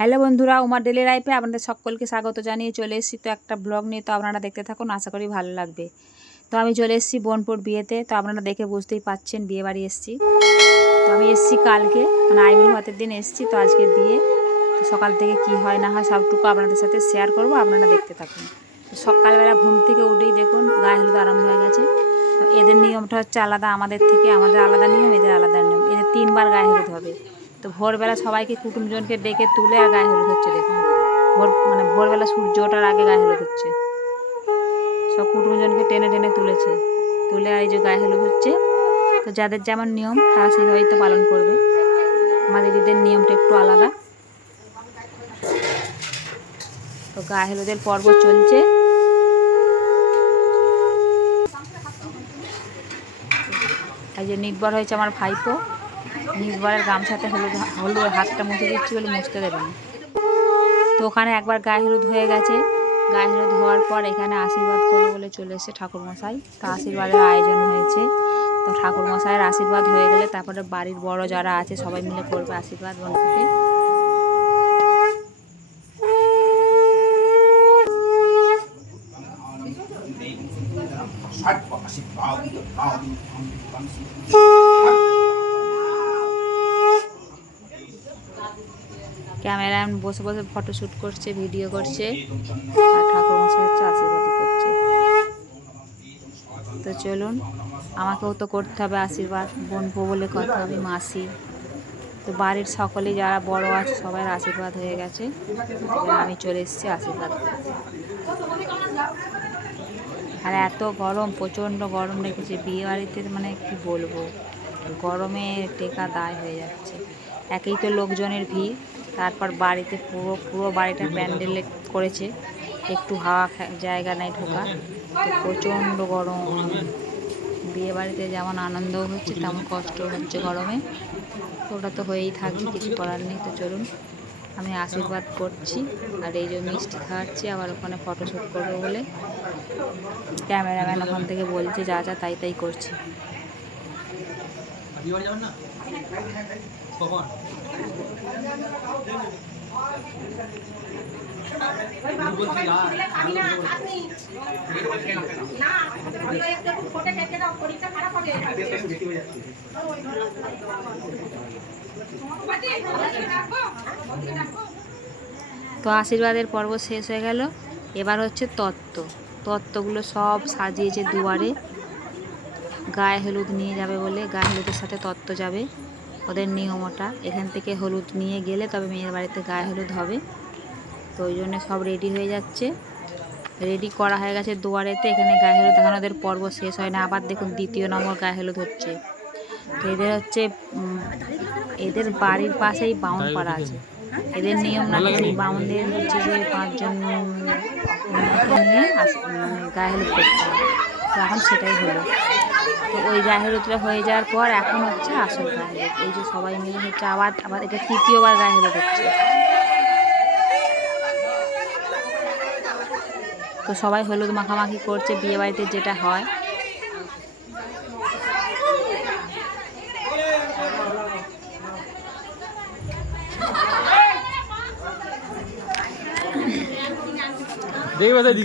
Hello বন্ধুরা, উমার daily লাইফে আপনাদের সকলকে স্বাগত জানিয়ে চলে এসেছি। তো একটা ব্লগ নিয়ে তো আপনারা দেখতে থাকুন, আশা করি ভালো লাগবে। তো আমি চলে এসেছি বোনপুর বিয়েতে। তো আপনারা দেখে বুঝতেই পাচ্ছেন বিয়ে বাড়ি এসেছি। তো আমি এসেছি কালকে, মানে আইবুড়ো ভাতের দিন এসেছি। তো আজকে বিয়ে, তো সকাল থেকে কি হয় না হয় সবটুকু আপনাদের সাথে শেয়ার করব, আপনারা দেখতে থাকুন। তো সকালবেলা ঘুম থেকে উঠেই দেখুন গায়ে হলুদ আরম্ভ হয়ে গেছে। তো এদের নিয়মটা হচ্ছে আলাদা আমাদের থেকে, আমাদের আলাদা নিয়ম, এদের আলাদা নিয়ম। এদের 3বার গায়ে হলুদ হবে। তো ভোরবেলা সবাইকে কুটুমজনকে ডেকে তুলে আর গায়ে হলুদ হচ্ছে। দেখুন ভোরবেলা সূর্য ওঠার আগে গায়ে হলুদ হচ্ছে। সব কুটুমজনকে টেনে টেনে তুলেছে, তুলে আর এই যে গায়ে হলুদ হচ্ছে। তো যাদের যেমন নিয়ম তারা সেইভাবেই তো পালন করবে। আমাদের ঈদের নিয়মটা একটু আলাদা। তো গায়ে হলুদের পর্ব চলছে। এই যে নির্ভর হয়েছে আমার ভাইপো, নির্ভরের গামছাতে হলুদ হাতটা মুছে দিচ্ছি বলে মুছতে দেবে না। তো ওখানে একবার গায়ে হলুদ হয়ে গেছে। গায়ে হলুদ হওয়ার পর এখানে আশীর্বাদ করবে বলে চলে এসেছে ঠাকুরমশাই। তো আশীর্বাদের আয়োজন হয়েছে। তো ঠাকুরমশাইয়ের আশীর্বাদ হয়ে গেলে তারপরে বাড়ির বড় যারা আছে সবাই মিলে করবে আশীর্বাদ বোনকে। ক্যামেরাম্যান বসে বসে ফটোশ্যুট করছে, ভিডিও করছে, আর ঠাকুরমশাই হচ্ছে আশীর্বাদই করছে। তো চলুন, আমাকেও তো করতে হবে আশীর্বাদ, বোনপো বলে কথা, আমি মাসি। তো বাড়ির সকলেই যারা বড় আছে সবার আশীর্বাদ হয়ে গেছে। এবার আমি চলে এসেছি আশীর্বাদ করতে। আর এত গরম, প্রচণ্ড গরম রেখেছে বিয়ে বাড়িতে, মানে কি বলবো, গরমে টেকা দায় হয়ে যাচ্ছে। একেই তো লোকজনের ভিড়, তারপর বাড়িতে পুরো বাড়িটা প্যান্ডেলে করেছে, একটু হাওয়া জায়গা নেই ঢোকা। তো প্রচণ্ড গরম। বিয়ে বাড়িতে যেমন আনন্দও হচ্ছে তেমন কষ্টও হচ্ছে গরমে। তো ওটা তো হয়েই থাকবে, কিছু করার নেই। তো চলুন, আমি আশীর্বাদ করছি আর এই যে মিষ্টি খাওয়াচ্ছি, আবার ওখানে ফটোশ্যুট করবো বলে ক্যামেরাম্যান ওখান থেকে বলছে যা যা তাই তাই করছি। তো আশীর্বাদের পর্ব শেষ হয়ে গেল। এবার হচ্ছে তত্ত্বগুলো সব সাজিয়েছে দুয়ারে। গায়ে হলুদ নিয়ে যাবে বলে, গায়ে হলুদের সাথে তত্ত্ব যাবে, ওদের নিয়ম ওটা। এখান থেকে হলুদ নিয়ে গেলে তবে মেয়ের বাড়িতে গায়ে হলুদ হবে। তো ওই জন্য সব রেডি হয়ে যাচ্ছে, রেডি করা হয়ে গেছে দুয়ারেতে। এখানে গায়ে হলুদ দেখানোদের পর্ব শেষ হয় না, আবার দেখুন 2য় নম্বর গায়ে হলুদ হচ্ছে। তো এদের হচ্ছে এদের বাড়ির পাশেই বাউন পাড়া আছে। এদের নিয়ম নাকি সেই বাউনদের হচ্ছে যে 5 জন নিয়ে গায়ে হলুদ করতে হবে। তো এখন সেটাই হলো। তো ওই গায়ে হলুদটা হয়ে যাওয়ার পর এখন হচ্ছে আসল গায়ে হলুদ। এই যে সবাই মিলে হচ্ছে আবার এটা 3য়বার গায়ে হলুদ হচ্ছে। তো সবাই হলুদ মাখামাখি করছে বিয়ে বাড়িতে যেটা হয়।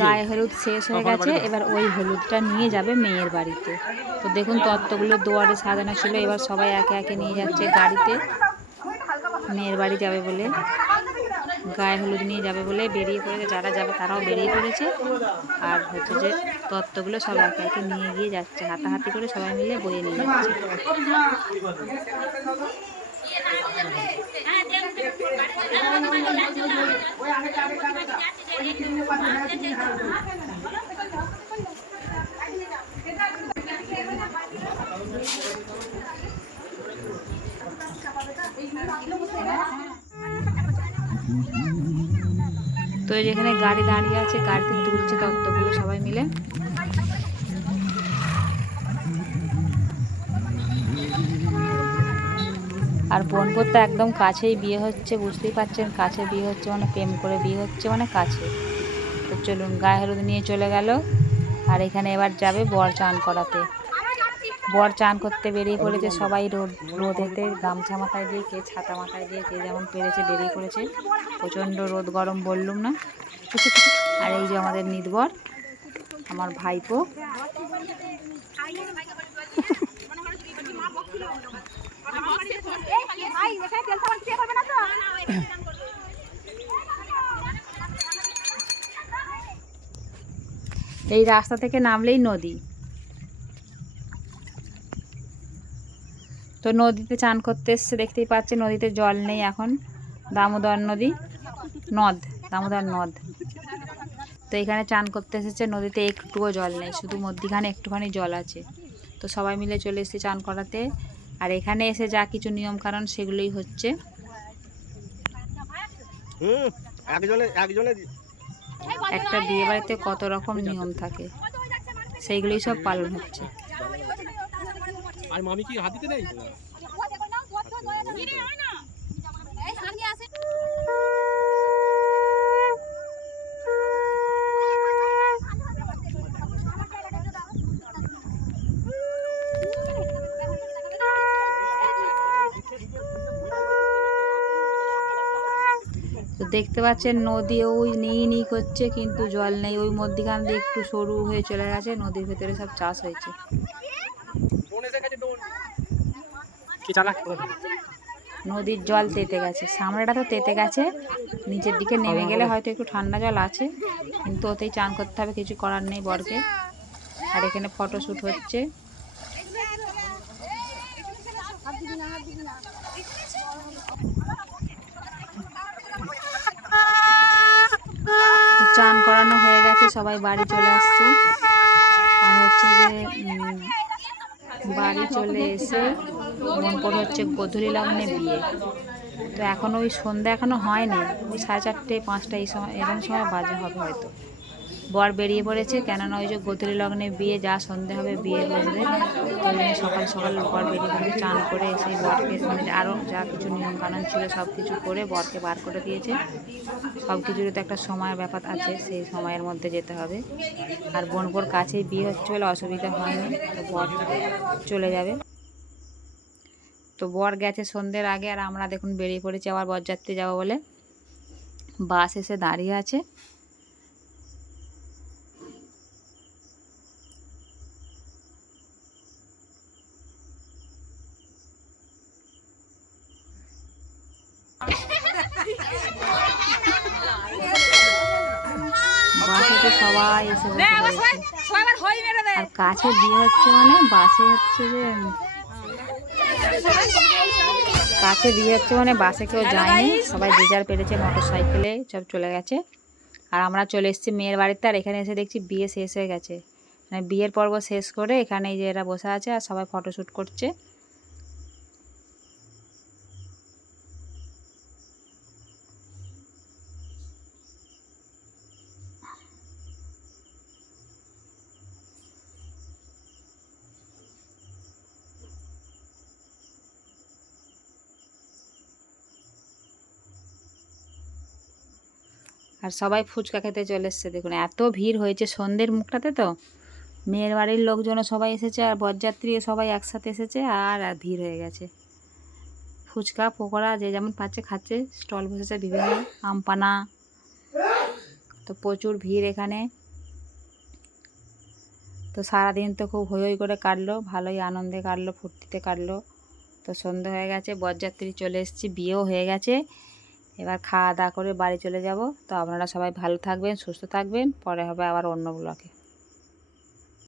গায়ে হলুদ শেষ হয়ে গেছে, এবার ওই হলুদটা নিয়ে যাবে মেয়ের বাড়িতে। তো দেখুন তত্ত্বগুলো দুয়ারে সাজানো ছিল, এবার সবাই একে একে নিয়ে যাচ্ছে গাড়িতে। মেয়ের বাড়ি যাবে বলে, গায়ে হলুদ নিয়ে যাবে বলে বেরিয়ে পড়েছে। যারা যাবে তারাও বেরিয়ে পড়েছে। আর হচ্ছে যে তত্ত্বগুলো সব একে একে নিয়ে গিয়ে যাচ্ছে, হাতাহাতি করে সবাই মিলে বয়ে নিয়ে যাচ্ছে। তো যেখানে গাড়ি দাঁড়িয়ে আছে, গাড়িতে তুলছে তত্ত্বগুলো সবাই মিলে। আর বোনপুর তো একদম কাছেই বিয়ে হচ্ছে, বুঝতেই পারছেন, কাছে বিয়ে হচ্ছে মানে প্রেম করে বিয়ে হচ্ছে মানে কাছে। তো চলুন, গায়ে হলুদ নিয়ে চলে গেল। আর এখানে এবার যাবে বর চান করাতে। বর চান করতে বেরিয়ে পড়েছে, সবাই রোদেতে গামছা মাথায় দিয়ে, কে ছাতা মাথায় দিয়ে, কে যেমন পেরেছে বেরিয়ে পড়েছে। প্রচণ্ড রোদ গরম বললুম না। আর এই যে আমাদের নিদবর, আমার ভাইপো। এই রাস্তা থেকে নামলেই নদী। তো নদীতে চান করতে এসছে, দেখতেই পাচ্ছে নদীতে জল নেই এখন। দামোদর নদী, দামোদর নদ। তো এখানে চান করতে এসেছে, নদীতে একটুও জল নেই, শুধু মধ্যিখানে একটুখানি জল আছে। তো সবাই মিলে চলে এসেছে চান করাতে। আর এখানে এসে যা কিছু নিয়ম কারণ সেগুলোই হচ্ছে। একটা বিয়ে বাড়িতে কত রকম নিয়ম থাকে, সেইগুলোই সব পালন হচ্ছে। আর মামি কি হাত দিতে নেই? তো দেখতে পাচ্ছেন নদী ওই নি করছে, কিন্তু জল নেই। ওই মধ্যিখান দিয়ে একটু সরু হয়ে চলে গেছে, নদীর ভেতরে সব চাষ হয়েছে। নদীর জল তেতে গেছে, সামনেটা তো তেতে গেছে, নিচের দিকে নেমে গেলে হয়তো একটু ঠান্ডা জল আছে, কিন্তু ওতেই চান করতে হবে, কিছু করার নেই বরকে। আর এখানে ফটোশ্যুট হচ্ছে। চান করানো হয়ে গেছে, সবাই বাড়ি চলে আসছে। আর হচ্ছে যে বাড়ি চলে এসে বোনপোর হচ্ছে গোধূলি লগ্নে বিয়ে। তো এখন ওই সন্ধ্যা এখনও হয়নি, ওই 4:30 5টা এই সময়, এরকম সময় বাজে হবে হয়তো। বর বেরিয়ে পড়েছে, কেননা ওই যে গোধূলি লগ্নে বিয়ে, যা সন্ধে হবে বিয়ে বসবে। তো ওই জন্য সকাল সকাল বর বেরিয়ে পড়েছে, চান করে এসে বরকে মানে আরও যা কিছু নিয়মকানুন ছিল সব কিছু করে বরকে বার করে দিয়েছে। সব কিছুরই তো একটা সময়ের ব্যাপার আছে, সেই সময়ের মধ্যে যেতে হবে। আর বোনপোর কাছেই বিয়ে হচ্ছে বলে অসুবিধা হয়নি, তো বর চলে যাবে। তো বর গেছে সন্ধ্যের আগে, আর আমরা দেখুন বেরিয়ে পড়েছি আবার বরযাত্রী যাবো বলে। বাস এসে দাঁড়িয়ে আছে। বাসেতে সবাই এসে বসে পড়েছে। আর কাছে বিয়ে হচ্ছে মানে বাসে হচ্ছে যে কাছে বিয়ে হচ্ছে মানে বাসে কেউ যায়নি, সবাই যে যার পেরেছে মোটর সাইকেলে সব চলে গেছে। আর আমরা চলে এসেছি মেয়ের বাড়িতে। আর এখানে এসে দেখছি বিয়ে শেষ হয়ে গেছে, মানে বিয়ের পর্ব শেষ করে এখানে এই যে এরা বসে আছে আর সবাই ফটোশ্যুট করছে। আর সবাই ফুচকা খেতে চলে এসছে, দেখুন এত ভিড় হয়েছে সন্ধ্যের মুখটাতে। তো মেয়ের বাড়ির লোকজনও সবাই এসেছে, আর বরযাত্রীও সবাই একসাথে এসেছে, আর ভিড় হয়ে গেছে। ফুচকা পকোড়া যে যেমন পাচ্ছে খাচ্ছে, স্টল বসেছে বিভিন্ন, আমপানা। তো প্রচুর ভিড় এখানে। তো সারাদিন তো খুব হই হই করে কাটলো, ভালোই আনন্দে কাটলো, ফুর্তিতে কাটলো। তো সন্ধ্যে হয়ে গেছে, বরযাত্রী চলে এসেছি, বিয়েও হয়ে গেছে। এবার খাওয়া দাওয়া করে বাড়ি চলে যাব। তো আপনারা সবাই ভালো থাকবেন, সুস্থ থাকবেন, পরে হবে আবার অন্য ব্লগে।